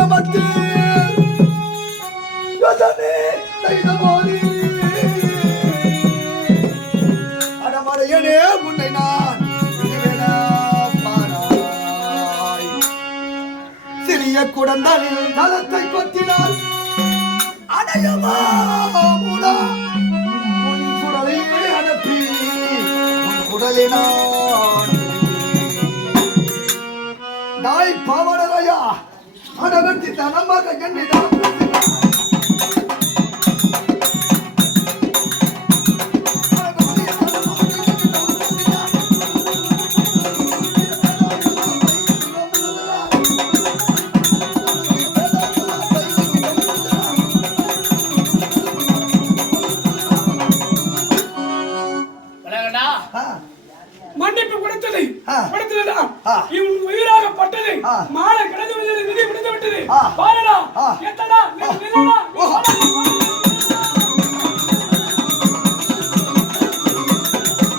எமக்கு யோசனை செய்த போது அடமறையனே உன்னை நான் பாராய் சிறிய குடந்தனில் தளத்தை கொத்தினார் அடையமா உன் சுடலை அனுப்பி உன் குடலினான் நாய் பாவனரையா அடவெட்டி தனமாக என்னிடம் மன்னிப்பு கொடுத்தது இவன் உயிராகப்பட்டது மாலை கடந்து விட்டது விதி முடிந்து விட்டது பாரடா